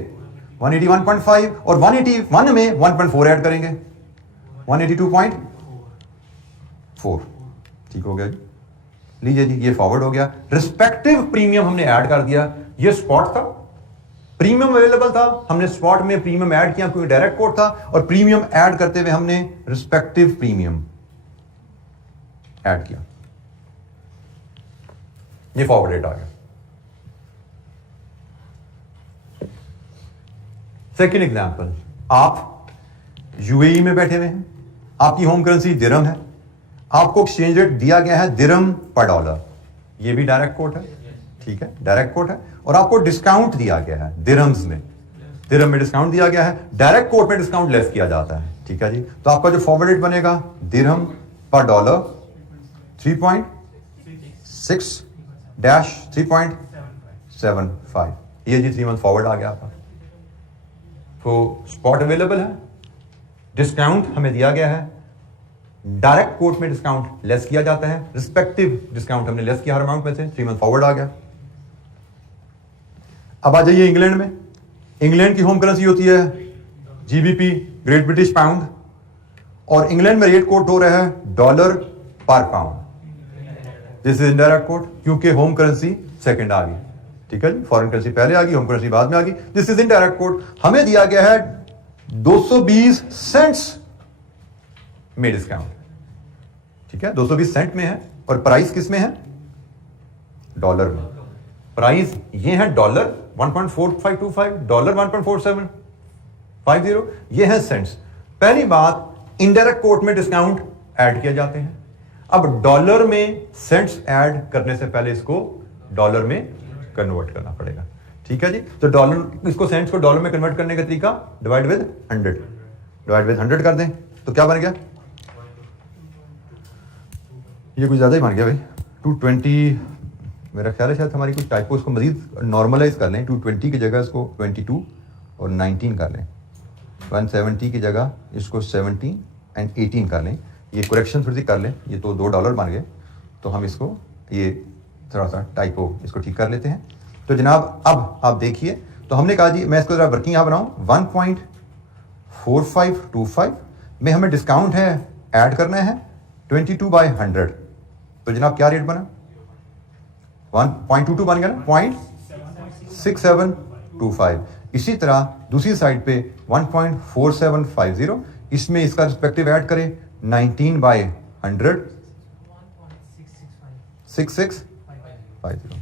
180 1.5, और 181 में 1.4 ऐड करेंगे, 182.4। ठीक हो गया जी, लीजिए जी, ये फॉरवर्ड हो गया। रिस्पेक्टिव प्रीमियम हमने ऐड कर दिया। ये स्पॉट था, प्रीमियम अवेलेबल था, हमने स्पॉट में प्रीमियम ऐड किया क्योंकि डायरेक्ट कोट था, और प्रीमियम ऐड करते हुए हमने रिस्पेक्टिव प्रीमियम ऐड किया। ये फॉरवर्ड रेट आ गया। सेकेंड एग्जांपल, आप यूएई में बैठे हुए हैं, आपकी होम करेंसी दिरहम है, आपको एक्सचेंज रेट दिया गया है दिरहम पर डॉलर। ये भी डायरेक्ट कोट है, ठीक है, डायरेक्ट कोट है। और आपको डिस्काउंट दिया गया है दिरहम्स में, दिरहम में डिस्काउंट दिया गया है, डायरेक्ट कोट में डिस्काउंट लेस किया जाता है, ठीक है जी। तो आपका जो फॉरवर्ड रेट बनेगा दिरहम पर डॉलर 3.6-3.75, ये जी 3 मंथ फॉरवर्ड आ गया आपका। तो स्पॉट अवेलेबल है, डिस्काउंट हमें दिया गया है, डायरेक्ट कोट में डिस्काउंट लेस किया जाता है, रिस्पेक्टिव डिस्काउंट हमने लेस किया हर अमाउंट में से, 3 मंथ फॉरवर्ड आ गया। अब आ जाइए इंग्लैंड में। इंग्लैंड की होम करेंसी होती है जीबीपी, ग्रेट ब्रिटिश पाउंड, और इंग्लैंड में रेट कोट हो रहा है डॉलर पर pound. This is indirect coat, क्योंकि होम करेंसी सेकंड आ गई, ठीक है जी, फॉरेन करेंसी पहले आ गई, होम करेंसी बाद में आ गई। This is indirect coat. हमें दिया गया है 220 सेंट्स में डिस्काउंट, ठीक है, 220 सेंट में है, और प्राइस किस में है? डॉलर में। प्राइस ये है डॉलर 1.4525, डॉलर 1.4750, ये है सेंट्स। पहली बात, इनडायरेक्ट कोट में डिस्काउंट ऐड किए जाते हैं। अब डॉलर में सेंट्स ऐड करने से पहले इसको डॉलर में कन्वर्ट करना पड़ेगा, ठीक है जी। तो डॉलर, इसको सेंट्स को डॉलर में कन्वर्ट करने का तरीका डिवाइड विद 100, डिवाइड विद 100 कर दें तो क्या बन गया? ये कुछ ज्यादा ही बन गया भाई, 220। मेरा ख्याल है शायद हमारी कुछ टाइपो, इसको मजीद नॉर्मलाइज कर लें, 220 की जगह इसको 22 और 19 कर लें, 170 की जगह इसको 17 एंड 18 कर लें। ये करेक्शन थोड़ी सी कर लें, ये तो $2 बन गए, तो हम इसको ये थोड़ा सा टाइपो इसको ठीक कर लेते हैं। तो जनाब अब आप देखिए, तो हमने कहा जी, मैं इसको जरा वर्किंग यहाँ बनाऊँ, 1.4525 में हमें डिस्काउंट है ऐड करना है 22/100, तो जनाब क्या रेट बना? 1.22 बन गया ना, 0.6725। इसी तरह दूसरी साइड पे 1.4750, इसमें इसका रिस्पेक्टिव ऐड करें 19/100, 6650।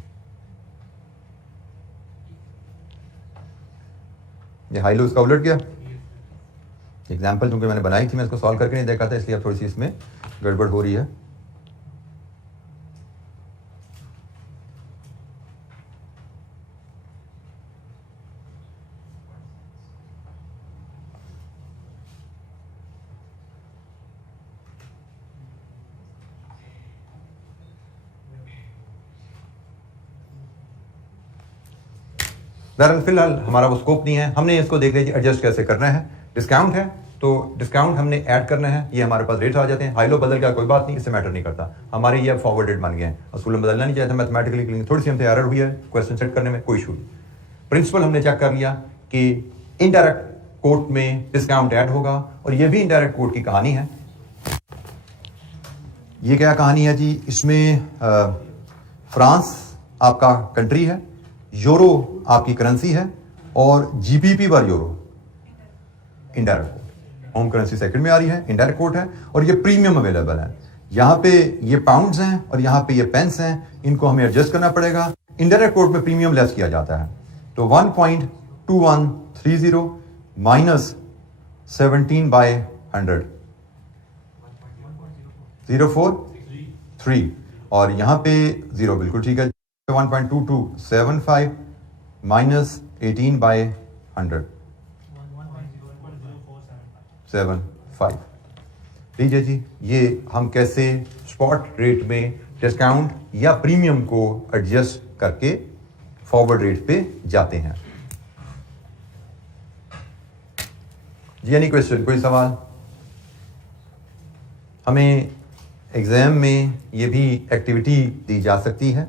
ये हाई लो इसका उलट गया। एग्जाम्पल क्योंकि मैंने बनाई थी, मैं इसको सॉल्व करके नहीं देखा था, इसलिए अब थोड़ी सी इसमें गड़बड़ हो रही है। फिलहाल हमारा वो स्कोप नहीं है, हमने इसको देख लिया एडजस्ट कैसे करना है। डिस्काउंट है तो डिस्काउंट हमने ऐड करना है, ये हमारे पास रेट्स आ जाते हैं। हाई लो बदल गया कोई बात नहीं, इससे मैटर नहीं करता, हमारे ये फॉरवर्ड रेट बन गए हैं, असूल में बदलना नहीं चाहिए था। मैथमेटिकली थोड़ी सी हमसे एरर हुई है क्वेश्चन सेट करने में, कोई इशू नहीं। प्रिंसिपल हमने चेक कर लिया कि इनडायरेक्ट कोट में डिस्काउंट ऐड होगा, और ये भी इनडायरेक्ट कोट की कहानी है। ये क्या कहानी है जी? इसमें फ्रांस आपका कंट्री है, यूरो आपकी करेंसी है, और जीबीपी पर euro indirect coat, home currency second में आ रही है, इनडायरेक्ट कोट है, और ये प्रीमियम अवेलेबल है। यहाँ पे ये पाउंड्स हैं और यहाँ पे ये पेंस हैं, इनको हमें एडजस्ट करना पड़ेगा। इनडायरेक्ट कोट में प्रीमियम लेस किया जाता है, तो 1.2130 माइनस 17/100, 0.433, और यहाँ पे जीरो बिल्कुल ठीक है, 1.2275 माइनस 18/100, 75। लीजिए जी, ये हम कैसे स्पॉट रेट में डिस्काउंट या प्रीमियम को एडजस्ट करके फॉरवर्ड रेट पे जाते हैं। जी एनी क्वेश्चन, कोई सवाल? हमें एग्जाम में ये भी एक्टिविटी दी जा सकती है।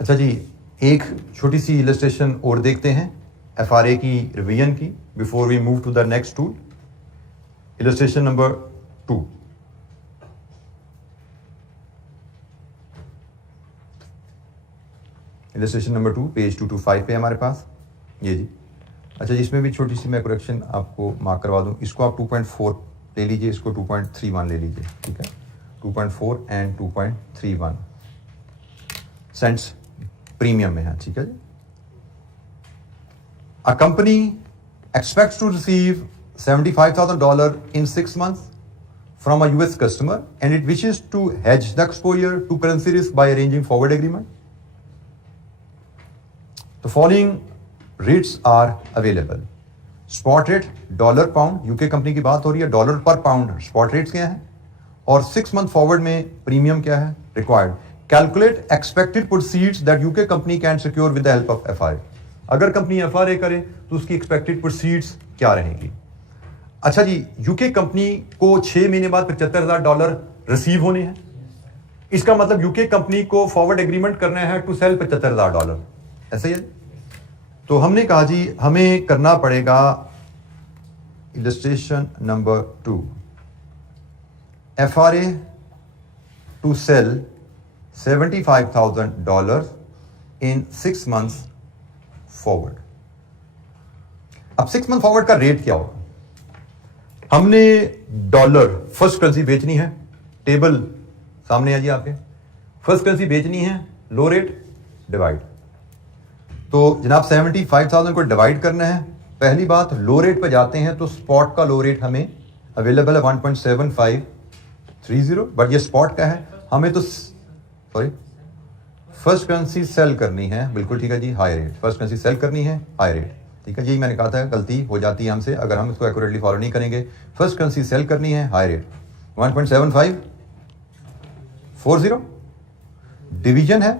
अच्छा जी, एक छोटी सी इलस्ट्रेशन और देखते हैं एफआरए की रिवीजन की before we move to the next tool. Illustration number 2। Illustration number 2 page 225 पे हमारे पास ये जी। अच्छा जी, इसमें भी छोटी सी मैं करेक्शन आपको मार्क करवा दूं। इसको आप 2.4 ले लीजिए, इसको 2.31 ले लीजिए, ठीक है। 2.4 एंड 2.31 सेंट्स प्रीमियम में है, ठीक है जी। A company expects to receive $75,000 in 6 months from a US customer and it wishes to hedge the exposure to currency risk by arranging forward agreement. The following rates are available. Spot rate dollar pound, UK company की बात हो रही है, dollar पर pound spot rates क्या है, और 6 month forward में प्रीमियम क्या है required. Calculate expected proceeds that UK company can secure with the help of FRA. अगर कंपनी एफआरए करे तो उसकी एक्सपेक्टेड प्रोसीड्स क्या रहेगी। अच्छा जी, यूके कंपनी को 6 महीने बाद $75,000 रिसीव होने हैं। इसका मतलब यूके कंपनी को फॉरवर्ड एग्रीमेंट करना है टू सेल $75,000, ऐसा ही है। तो हमने कहा जी हमें करना पड़ेगा illustration number 2, FRA to sell $75,000 in 6 months forward. अब 6 मंथ फॉरवर्ड का रेट क्या होगा। हमने डॉलर फर्स्ट करेंसी बेचनी है, टेबल सामने है जी आपके। फर्स्ट करेंसी बेचनी है, लो रेट डिवाइड। तो जनाब 75,000 को डिवाइड करना है। पहली बात, लो रेट पे जाते हैं तो स्पॉट का लो रेट हमें अवेलेबल है 1.7530, बट ये स्पॉट का है। हमें तो सॉरी फर्स्ट करेंसी सेल करनी है, बिल्कुल ठीक है जी, high rate. First currency sell करनी है हाई रेट, ठीक है जी। मैंने कहा था गलती हो जाती है हमसे अगर हम इसको एक्यूरेटली फॉलो नहीं करेंगे। फर्स्ट करेंसी सेल करनी है हाई रेट 1.7540, डिवीजन है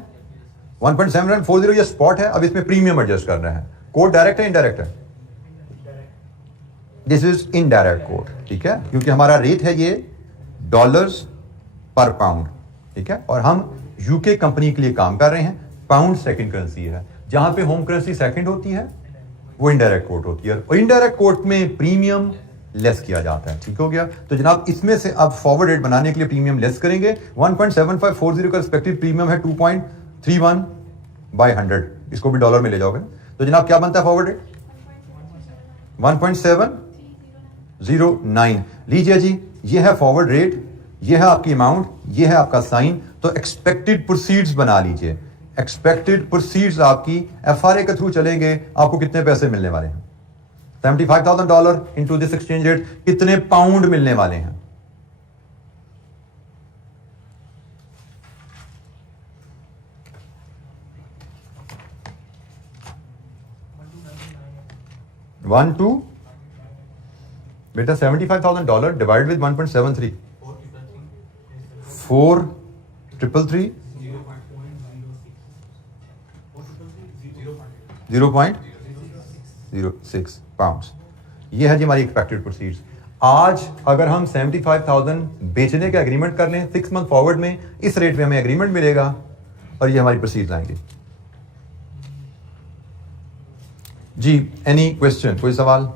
1.7540, ये स्पॉट है। अब इसमें प्रीमियम एडजस्ट करना है। कोड डायरेक्ट है इनडायरेक्ट है, दिस इज इनडायरेक्ट कोड, ठीक है, क्योंकि हमारा रेट है ये डॉलर्स पर पाउंड, ठीक है। और हम यूके कंपनी के लिए काम कर रहे हैं। पाउंड सेकंड करेंसी है, जहां पे होम करेंसी सेकंड होती है वो इनडायरेक्ट कोट होती है, और इनडायरेक्ट कोट में प्रीमियम लेस किया जाता है, ठीक हो गया। तो जनाब इसमें से अब फॉरवर्ड रेट बनाने के लिए प्रीमियम लेस करेंगे। 1.7540 का रिस्पेक्टिव प्रीमियम है 2.31/100, इसको भी डॉलर में ले जाओगे तो जनाब क्या बनता है फॉरवर्ड रेट 1.709 लीजिए जी। ये है फॉरवर्ड रेट, ये है आपकी अमाउंट, ये है आपका साइन। तो एक्सपेक्टेड प्रोसीड्स बना लीजिए। एक्सपेक्टेड प्रोसीड्स आपकी एफआरए के थ्रू चलेंगे, आपको कितने पैसे मिलने वाले हैं। $75,000 इनटू दिस एक्सचेंज रेट कितने पाउंड मिलने वाले हैं। बेटा $75,000 डिवाइड विद 1.73 4,333 0.06 पाउंड्स। ये है जी हमारी एक्सपेक्टेड प्रोसीड्स। आज अगर हम 75,000 बेचने का एग्रीमेंट कर लें 6 मंथ फॉरवर्ड में, इस रेट में हमें एग्रीमेंट मिलेगा और ये हमारी प्रोसीड्स आएंगे जी। एनी क्वेश्चन, कोई सवाल।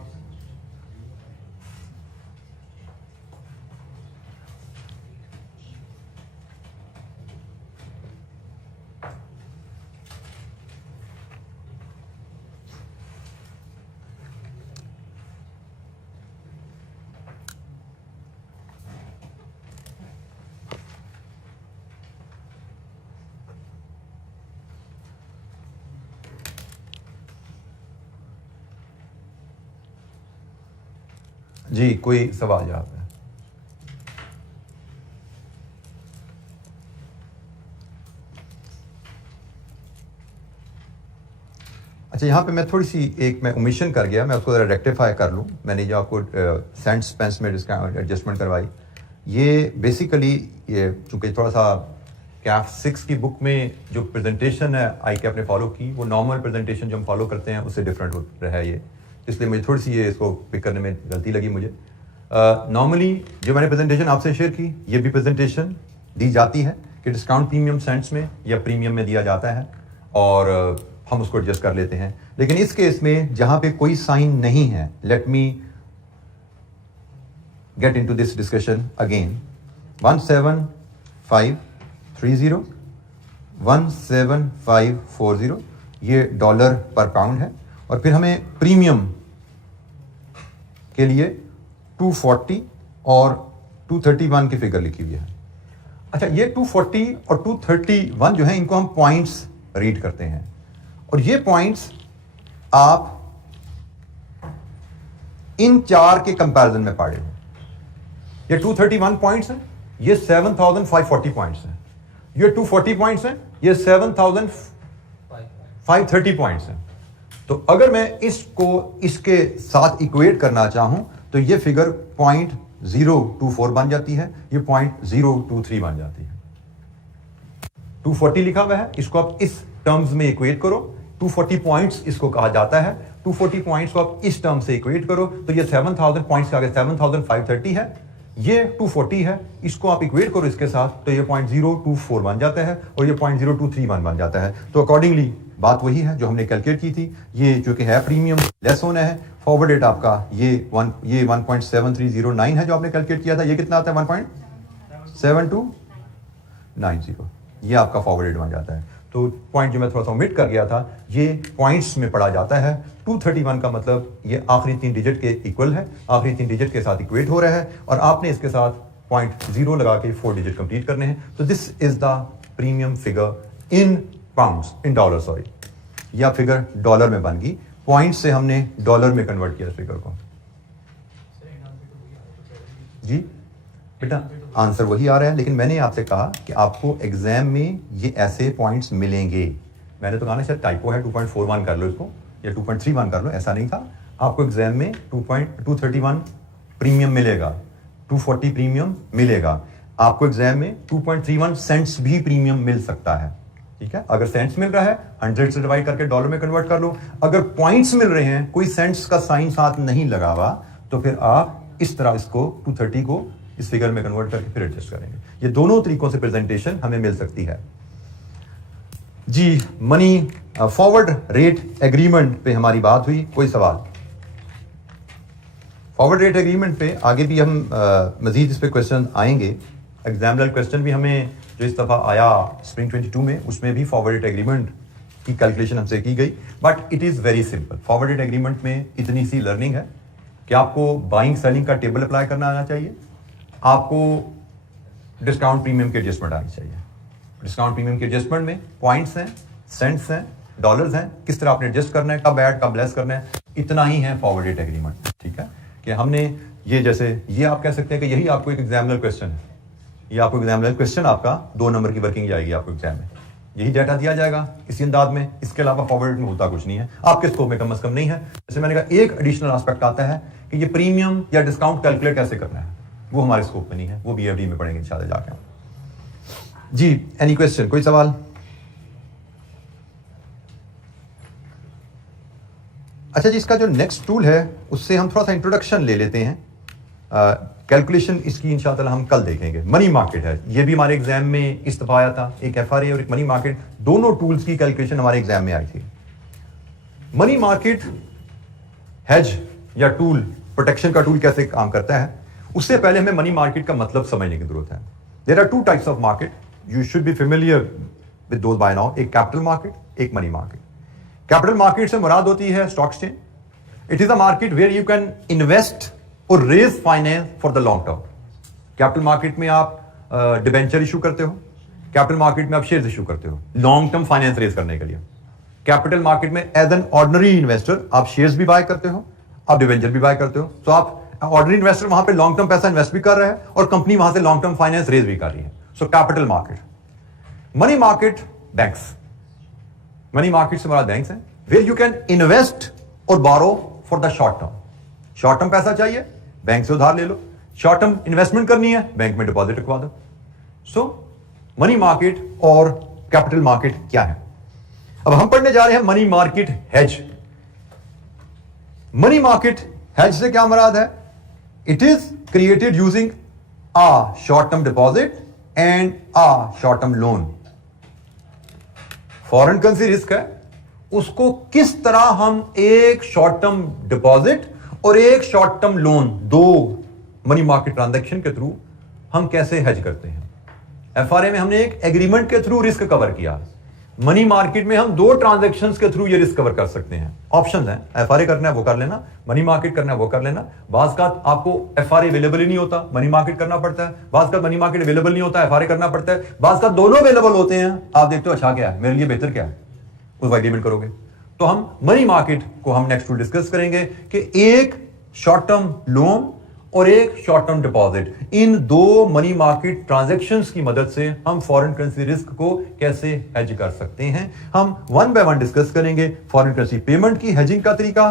जी कोई सवाल जवाब है। अच्छा, यहाँ पे मैं थोड़ी सी मैं ओमिशन कर गया, मैं उसको ज़रा रेक्टिफाई कर लूँ। मैंने जो आपको सेंट्स पेंस में जिसका एडजस्टमेंट करवाई, ये बेसिकली ये चूँकि थोड़ा सा कैफ 6 की बुक में जो प्रेजेंटेशन है आई कैप ने फॉलो की, वो नॉर्मल प्रेजेंटेशन जो हम फॉलो करते हैं उससे डिफरेंट हो रहा है ये, इसलिए मुझे थोड़ी सी ये इसको पिक करने में गलती लगी मुझे। नॉर्मली जो मैंने प्रेजेंटेशन आपसे शेयर की, ये भी प्रेजेंटेशन दी जाती है कि डिस्काउंट प्रीमियम सेंट्स में या प्रीमियम में दिया जाता है और हम उसको एडजस्ट कर लेते हैं। लेकिन इस केस में जहाँ पे कोई साइन नहीं है, let me get into this discussion again. 17530, 17540 ये डॉलर पर पाउंड है, और फिर हमें प्रीमियम के लिए 240 और 231 की फिगर लिखी हुई है। अच्छा, ये 240 और 231 जो है इनको हम पॉइंट्स रीड करते हैं, और ये पॉइंट्स आप इन चार के कंपैरिजन में पढ़े हो। ये 231 पॉइंट्स हैं, ये 7540 पॉइंट्स हैं, ये 240 पॉइंट्स हैं, ये 7530 पॉइंट्स हैं। तो अगर मैं इसको इसके साथ इक्वेट करना चाहूं तो ये फिगर 0.024 बन जाती है, ये 0.023 बन जाती है। 240 लिखा हुआ है, इसको आप इस टर्म्स में इक्वेट करो, 240 पॉइंट्स इसको कहा जाता है। 240 पॉइंट्स को आप इस टर्म से इक्वेट करो तो ये 7000 पॉइंट्स के आगे 7530 है, ये 240 है, इसको आप इक्वेट करो इसके साथ तो ये 0.024 बन जाता है, और ये 0.0231 बन जाता है। तो अकॉर्डिंगली बात वही है जो हमने कैलकुलेट की थी। ये जो कि है प्रीमियम लेस होना है, फॉरवर्ड रेट आपका ये 1.7309 है जो आपने कैलकुलेट किया था, ये कितना आता है 1.7290, ये आपका फॉरवर्ड रेट बन जाता है। तो पॉइंट जो मैं थोड़ा सा ओमिट कर गया था, ये पॉइंट्स में पढ़ा जाता है। 231 का मतलब ये आखिरी 3 डिजिट के इक्वल है, आखिरी 3 डिजिट के साथ इक्वेट हो रहा है, और आपने इसके साथ 0.0 लगा के 4 डिजिट कंप्लीट करने हैं। तो this is the premium figure in pounds, in dollar, sorry, यह फिगर डॉलर में बन गई। पॉइंट से हमने डॉलर में कन्वर्ट किया इस फिगर को। जी बेटा, आंसर वही आ रहा है, लेकिन मैंने आपसे कहा कि आपको एग्जाम में ये ऐसे पॉइंट्स मिलेंगे। मैंने तो कहा ना शायद टाइपो है, 2.41 कर लो इसको, या 2.31 कर लो, ऐसा नहीं था। आपको एग्जाम में 231 प्रीमियम मिलेगा, 240 प्रीमियम मिलेगा, आपको एग्जाम में 2.31 सेंट्स भी प्रीमियम मिल सकता है। ठीक है, अगर सेंट्स मिल रहा है 100 से डिवाइड करके डॉलर में कन्वर्ट कर लो। अगर पॉइंट्स मिल रहे हैं, कोई सेंट्स का साइन साथ नहीं लगा हुआ, तो फिर आप इस तरह इसको 230 को इस फिगर में कन्वर्ट करके फिर एडजस्ट करेंगे। ये दोनों तरीकों से प्रेजेंटेशन हमें मिल सकती है। जी, मनी फॉरवर्ड रेट एग्रीमेंट पे हमारी बात हुई, कोई सवाल? फॉरवर्ड रेट एग्रीमेंट पे आगे भी हम मजीद इस पे क्वेश्चन आएंगे। एग्जामिनर क्वेश्चन भी हमें जो इस दफ़ा आया स्प्रिंग 22 में, उसमें भी फॉरवर्ड रेट एग्रीमेंट की कैलकुलेशन हमसे की गई, but it is very simple. Forward rate agreement में इतनी सी लर्निंग है कि आपको बाइंग सेलिंग का टेबल अप्लाई करना आना चाहिए, आपको डिस्काउंट प्रीमियम की एडजस्टमेंट आनी चाहिए। डिस्काउंट प्रीमियम की एडजस्टमेंट में पॉइंट्स हैं, सेंट्स हैं, डॉलर्स हैं, किस तरह आपने एडजस्ट करना है, कब ऐड कब लेस करना है, इतना ही है फॉरवर्ड रेट एग्रीमेंट। ठीक है, कि हमने ये, जैसे ये आप कह सकते हैं कि यही आपको एक एग्जामिनर क्वेश्चन है, ये आपको एग्जामिनर क्वेश्चन आपका 2 नंबर की वर्किंग जाएगी आपको एग्जाम में, यही डाटा दिया जाएगा इसी अंदाज में, इसके अलावा फॉरवर्ड में होता कुछ नहीं है, आपके स्कोप में कम से कम नहीं है। जैसे मैंने कहा एक एडिशनल एस्पेक्ट आता है कि ये प्रीमियम या डिस्काउंट कैलकुलेट कैसे करना है, वो हमारे स्कोप में नहीं है, वो BFD में पढ़ेंगे इंशाल्लाह जाके। जी, एनी क्वेश्चन, कोई सवाल? अच्छा जी, इसका जो नेक्स्ट टूल है उससे हम थोड़ा सा इंट्रोडक्शन ले लेते हैं। कैलकुलेशन इसकी इंशाल्लाह हम कल देखेंगे। मनी मार्केट है, ये भी हमारे एग्जाम में इस दफा आया था, एक FRA और एक मनी मार्केट, दोनों टूल्स की कैलकुलेशन हमारे एग्जाम में आई थी। मनी मार्केट हेज या टूल, प्रोटेक्शन का टूल कैसे काम करता है, उससे पहले हमें मनी मार्केट का मतलब समझने की जरूरत है। There are 2 types of market, you should be familiar with those by now. एक कैपिटल मार्केट, एक मनी मार्केट। कैपिटल मार्केट से मुराद होती है stock exchange. It is a market where you can invest और raise finance for the long term. Capital market में आप debenture issue करते हो, कैपिटल मार्केट में आप शेयर्स इशू करते हो लॉन्ग टर्म फाइनेंस रेज करने के लिए। कैपिटल मार्केट में एज एन ऑर्डिनरी इन्वेस्टर आप शेयर्स भी बाय करते हो, आप डिबेंचर भी बाय करते हो। तो आप ऑर्डिनरी इन्वेस्टर वहां पे लॉन्ग टर्म पैसा इन्वेस्ट भी कर रहा है और कंपनी वहां से लॉन्ग टर्म फाइनेंस रेज भी कर रही है। So capital market. Money market, banks. Money market से मुराद बैंक्स हैं, वेयर यू कैन इन्वेस्ट और borrow for the short term. Short term पैसा चाहिए, बैंक से उधार ले लो। शॉर्ट टर्म इन्वेस्टमेंट करनी है, बैंक में डिपॉजिट रखवा दो। सो मनी मार्केट और कैपिटल मार्केट क्या है? अब हम पढ़ने जा रहे हैं money market hedge. Money market hedge से क्या मुराद है? It is created using a short term deposit and a short term loan. Foreign currency risk है, उसको किस तरह हम एक शॉर्ट टर्म डिपॉजिट और एक शॉर्ट टर्म लोन, दो मनी मार्केट ट्रांजैक्शन के थ्रू हम कैसे हेज करते हैं। एफआरए में हमने एक एग्रीमेंट के थ्रू रिस्क कवर किया, मनी मार्केट में हम 2 ट्रांजैक्शंस के थ्रू ये रिस्क कवर कर सकते हैं। ऑप्शंस हैं, एफआरए करना है वो कर लेना, मनी मार्केट करना है वो कर लेना। बाज़ का आपको एफआरए अवेलेबल ही नहीं होता, मनी मार्केट करना पड़ता है। बाज़ का मनी मार्केट अवेलेबल नहीं होता, एफआरए करना पड़ता है। बाज़ का दोनों अवेलेबल होते हैं, आप देखते हो अच्छा क्या है, मेरे लिए बेहतर क्या है, उस एग्रीमेंट करोगे। तो हम मनी मार्केट को हम नेक्स्ट टू डिस्कस करेंगे कि एक शॉर्ट टर्म लोन और एक शॉर्ट टर्म डिपॉजिट, इन 2 मनी मार्केट ट्रांजैक्शंस की मदद से हम फॉरेन करेंसी रिस्क को कैसे हेज कर सकते हैं। हम 1 बाय 1 डिस्कस करेंगे। फॉरेन करेंसी पेमेंट की हेजिंग का तरीका,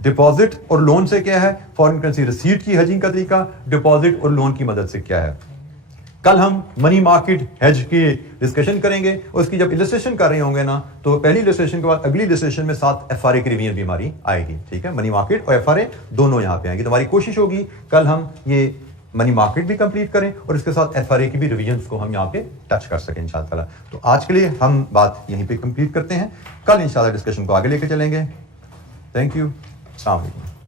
डिपॉजिट और लोन से क्या है, फॉरेन करेंसी रिसीट की हेजिंग का तरीका, डिपॉजिट और लोन की मदद से क्या है। कल हम मनी मार्केट हेज की डिस्कशन करेंगे, उसकी जब इलस्ट्रेशन कर रहे होंगे ना, तो पहली इलस्ट्रेशन के बाद अगली इलस्ट्रेशन में साथ एफआरए की रिवीजन भी हमारी आएगी। ठीक है, मनी मार्केट और एफआरए दोनों यहां पे आएंगे। तो हमारी कोशिश होगी कल हम ये मनी मार्केट भी कंप्लीट करें और इसके साथ एफआरए की भी रिवीजन्स को हम यहाँ पे टच कर सकें इंशाअल्लाह। तो आज के लिए हम बात यहीं पे कंप्लीट करते हैं, कल इंशाअल्लाह डिस्कशन को आगे लेके चलेंगे। थैंक यू, अस्सलाम वालेकुम।